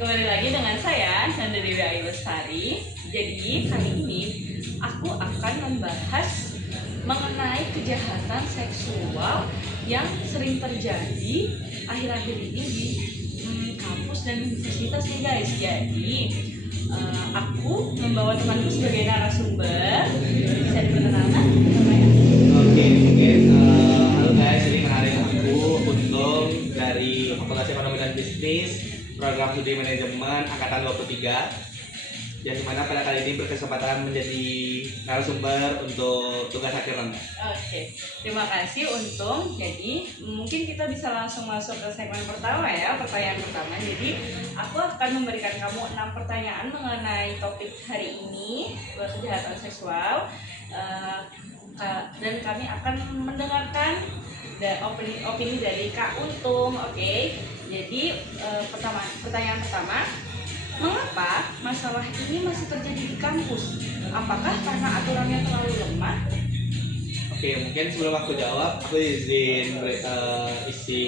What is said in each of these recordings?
Kembali lagi dengan saya, Nanda Dewi Ayu Lestari. Jadi, kali ini aku akan membahas mengenai kejahatan seksual yang sering terjadi akhir-akhir ini di kampus dan universitas nih guys. Jadi, aku membawa temanku sebagai narasumber. Bisa diperkenalkan namanya? Oke, mungkin halo guys, ini kenalin aku Untung dari Fakultas Ekonomi dan Bisnis, program studi manajemen angkatan 23, yang dimana pada kali ini berkesempatan menjadi narasumber untuk tugas akhir rendah. Oke, terima kasih Untung. Jadi mungkin kita bisa langsung masuk ke segmen pertama ya, pertanyaan pertama. Jadi aku akan memberikan kamu 6 pertanyaan mengenai topik hari ini, kejahatan seksual. Dan kami akan mendengarkan opini dari Kak Untung. Oke, jadi pertanyaan pertama, mengapa masalah ini masih terjadi di kampus? Apakah karena aturannya terlalu lemah? Oke, mungkin sebelum aku jawab, aku izin isi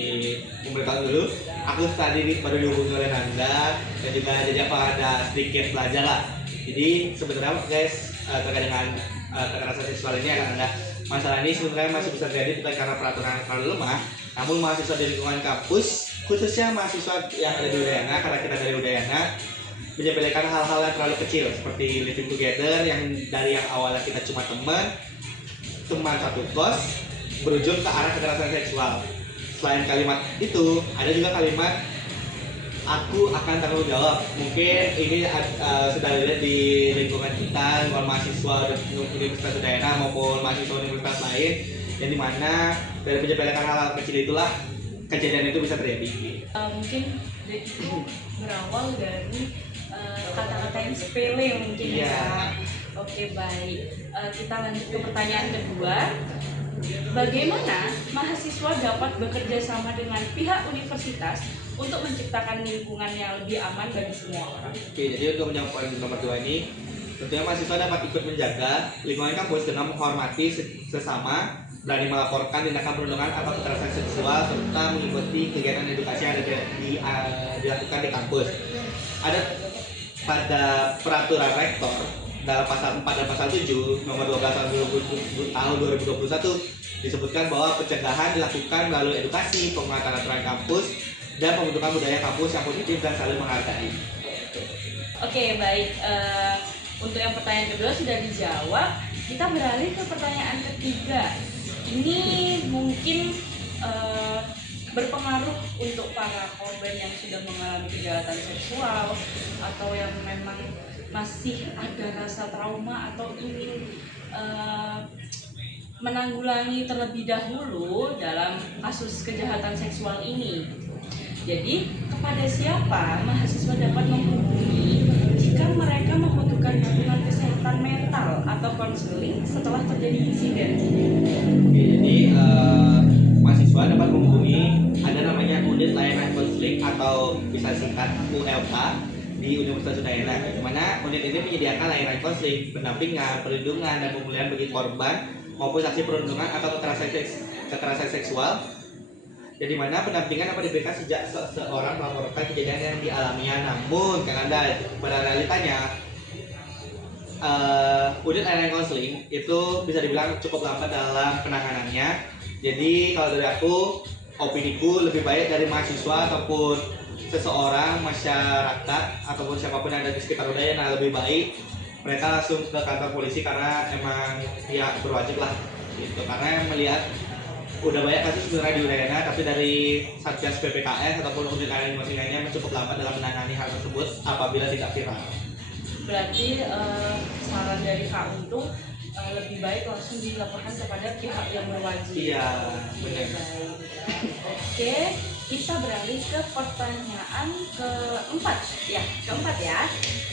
pemberitahuan dulu. Aku tadi baru dihubungi oleh Nanda dan juga jadi aku ada sedikit belajar lah. Jadi sebenarnya guys, terkait dengan kekerasan seksual ini akan ada masalah ini sebenarnya masih bisa terjadi bukan karena peraturan yang terlalu lemah, namun mahasiswa di lingkungan kampus, khususnya mahasiswa yang ada di Udayana, karena kita dari Udayana, menyepelekan hal-hal yang terlalu kecil seperti living together yang dari yang awalnya kita cuma teman satu kos berujung ke arah kekerasan seksual. Selain kalimat itu, ada juga kalimat aku akan tanggung jawab. Mungkin ini sudah dilihat di lingkungan kita, lingkungan mahasiswa Universitas Udayana maupun mahasiswa universitas lain, yang dimana dari penyepelekan hal-hal kecil itulah kejadian itu bisa terjadi. Mungkin itu berawal dari kata-kata yang sepele mungkin ya. Oke, baik. Kita lanjut ke pertanyaan kedua. Bagaimana mahasiswa dapat bekerja sama dengan pihak universitas untuk menciptakan lingkungan yang lebih aman bagi semua orang? Oke, jadi untuk menjawab poin nomor 2 ini, tentunya mahasiswa dapat ikut menjaga lingkungan kampus dengan menghormati sesama, berani melaporkan tindakan perundungan atau kekerasan seksual, serta mengikuti kegiatan edukasi yang dilakukan di kampus. Ada pada peraturan rektor dalam pasal 4 dan pasal 7 nomor 12 tahun 2021 disebutkan bahwa pencegahan dilakukan melalui edukasi, penguatan aturan kampus, dan pembentukan budaya kampus yang positif dan saling menghargai. Oke, baik. Untuk yang pertanyaan kedua sudah dijawab. Kita beralih ke pertanyaan ketiga. Ini mungkin berpengaruh untuk para korban yang sudah mengalami kejahatan seksual atau yang memang masih ada rasa trauma atau ingin menanggulangi terlebih dahulu dalam kasus kejahatan seksual ini. Jadi, kepada siapa mahasiswa dapat menghubungi jika mereka membutuhkan dukungan kesehatan mental atau konseling setelah terjadi insiden? Jadi mahasiswa dapat menghubungi ada namanya unit layanan konseling atau bisa singkat ULK di Universitas Udayana, di mana unit ini menyediakan layanan konseling, pendampingan, perlindungan, dan pemulihan bagi korban maupun saksi perundungan atau kekerasan seksual. Jadi mana pendampingan dapat diberikan sejak seseorang melaporkan kejadian yang dialaminya. Namun karena pada realitanya unit layanan konseling itu bisa dibilang cukup lambat dalam penanganannya. Jadi kalau dari aku, opiniku lebih baik dari mahasiswa ataupun seseorang, masyarakat ataupun siapapun yang ada di sekitar Udayana, lebih baik mereka langsung ke kantor polisi karena emang ya berwajib lah gitu. Karena melihat udah banyak kasus sebenarnya di Udayana, tapi dari Satgas PPKS ataupun unit layanan konseling lainnya cukup lambat dalam menangani hal tersebut apabila tidak viral. Berarti saran dari Kak Untung lebih baik langsung dilaporkan kepada pihak yang berwajib. Iya, benar. Oke, kita beralih ke pertanyaan keempat ya.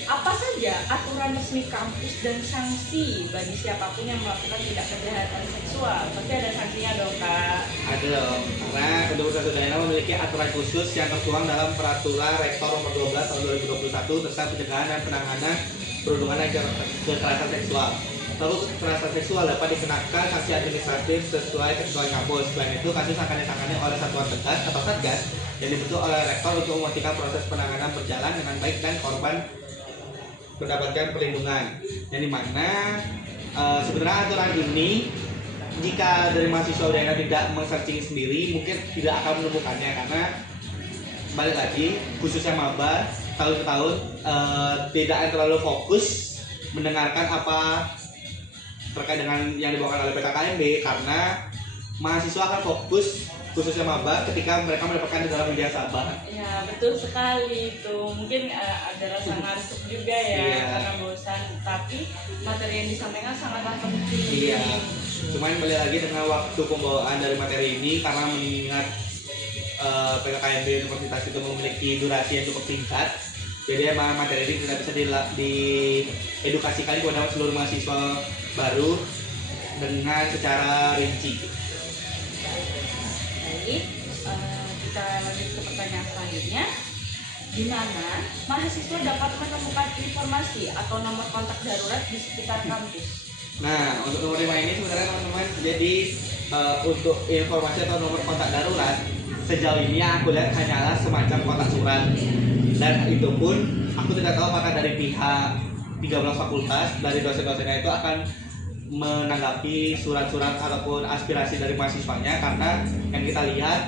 Apa saja aturan resmi kampus dan sanksi bagi siapapun yang melakukan tindak kejahatan seksual? Pasti ada sanksinya dong, Kak. Ada dong, karena Universitas Udayana memiliki aturan khusus yang tertuang dalam Peraturan Rektor Nomor 12 Tahun 2021 tentang pencegahan dan penanganan perundungan dan kekerasan seksual. pelaku kekerasan seksual dapat dikenakan sanksi administratif sesuai ketentuan kampus. Selain itu, kasus akan ditangani oleh satuan tegas atau satgas yang dibentuk oleh rektor untuk memastikan proses penanganan berjalan dengan baik dan korban mendapatkan perlindungan. Yang dimana sebenarnya aturan ini jika dari mahasiswa UDN tidak men-searching sendiri mungkin tidak akan menemukannya, karena balik lagi khususnya maba tahun ke tahun tidak terlalu fokus mendengarkan apa terkait dengan yang dibawakan oleh PKKMB, karena mahasiswa akan fokus khususnya maba ketika mereka mendapatkan di dalam media sabah. Ya betul sekali itu. Mungkin ada rasa ngantuk juga ya, Iya. karena bosan. Tapi materi yang disampaikan sangatlah penting. Iya. Cuman balik lagi dengan waktu pembawaan dari materi ini, karena mengingat PKKMB Universitas itu memiliki durasi yang cukup singkat, jadi emang materi ini tidak bisa diedukasikan kepada seluruh mahasiswa baru dengan secara rinci. Baik, kita lanjut ke pertanyaan selanjutnya. Di mana mahasiswa dapat menemukan informasi atau nomor kontak darurat di sekitar kampus? Nah, untuk nomor 5 ini sebenarnya teman-teman, jadi untuk informasi atau nomor kontak darurat sejauh ini yang aku lihat hanyalah semacam kontak surat, dan itu pun aku tidak tahu apakah dari pihak 13 fakultas dari dosen-dosennya itu akan menanggapi surat-surat ataupun aspirasi dari mahasiswanya, karena yang kita lihat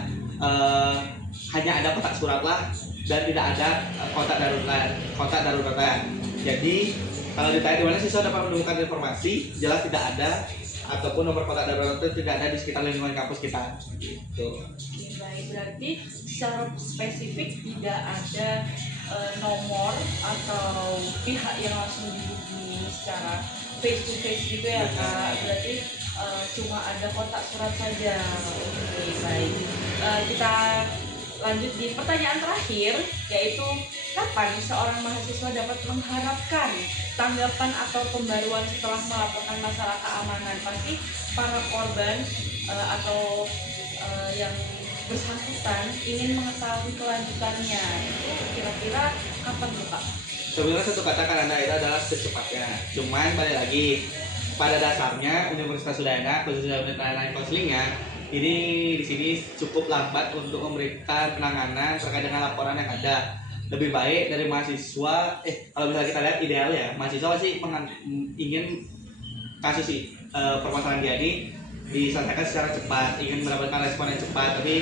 hanya ada kotak surat lah dan tidak ada kontak darurat. Jadi kalau ditanya di mana siswa dapat menemukan informasi, jelas tidak ada, ataupun nomor kontak darurat itu tidak ada di sekitar lingkungan kampus kita. Gitu. Oke, baik, berarti secara spesifik tidak ada nomor atau pihak yang langsung dihubungi secara face to face gitu ya Kak. Berarti cuma ada kotak surat saja. Oke, baik. Kita lanjut di pertanyaan terakhir, yaitu kapan seorang mahasiswa dapat mengharapkan tanggapan atau pembaruan setelah melaporkan masalah keamanan? Pasti para korban atau yang bersangkutan ingin mengetahui kelanjutannya. Itu kira-kira kapan tuh Kak? Sebenarnya satu kata karena itu adalah secepatnya. Cuman balik lagi pada dasarnya Universitas Udayana khususnya unit layanan konselingnya ini di sini cukup lambat untuk memberikan penanganan terkait dengan laporan yang ada. Lebih baik dari mahasiswa, kalau misalnya kita lihat ideal ya, mahasiswa pasti ingin kasus permasalahan dia ini diselesaikan secara cepat, ingin mendapatkan respon yang cepat. Tapi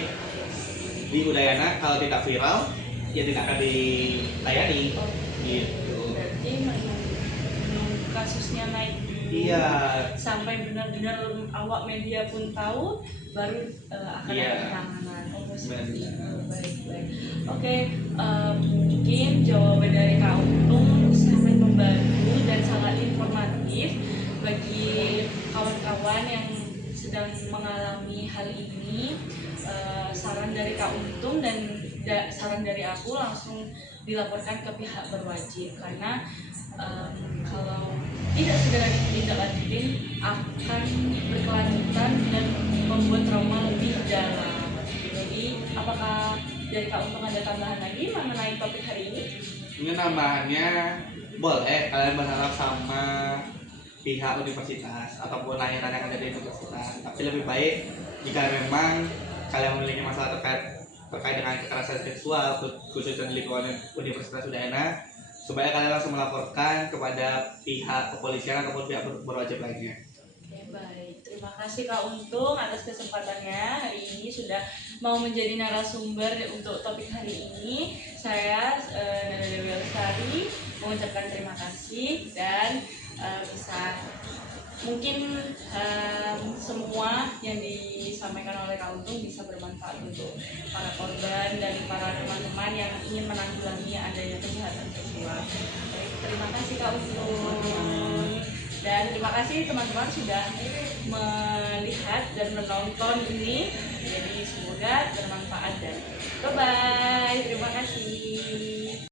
di Udayana kalau tidak viral, ya tidak akan dilayani. Gitu. Berarti menunggu kasusnya naik dulu, Iya. sampai benar-benar awak media pun tahu, baru akan Iya. ada penanganan. Oh, seperti Benar. itu. Baik. Oke, mungkin jawaban dari Kak Untung sangat membantu dan sangat informatif bagi kawan-kawan yang sedang mengalami hal ini. Saran dari Kak Untung dan saran dari aku langsung dilaporkan ke pihak berwajib, karena kalau tidak segera ditindaklanjutin akan berkelanjutan dan membuat trauma lebih dalam. Jadi apakah dari Kak Untung ada tambahan lagi mengenai topik hari ini? Ini nambahannya boleh kalian berharap sama pihak universitas ataupun layanan yang ada di universitas, tapi lebih baik jika memang kalian memiliki masalah terkait dengan kekerasan seksual khususnya di lingkungan Universitas Udayana, supaya kalian langsung melaporkan kepada pihak kepolisian ataupun pihak berwajib lainnya. Oke, baik. Terima kasih Kak Untung atas kesempatannya hari ini sudah mau menjadi narasumber untuk topik hari ini. Saya Nada Dewi Lestari mengucapkan terima kasih dan bisa mungkin semua yang disampaikan oleh Kak Untung bisa bermanfaat untuk para korban dan para teman-teman yang ingin menanggulangi adanya kejahatan seksual. Baik, terima kasih Kak Untung. Dan terima kasih teman-teman sudah melihat dan menonton ini. Jadi semoga bermanfaat dan bye-bye. Terima kasih.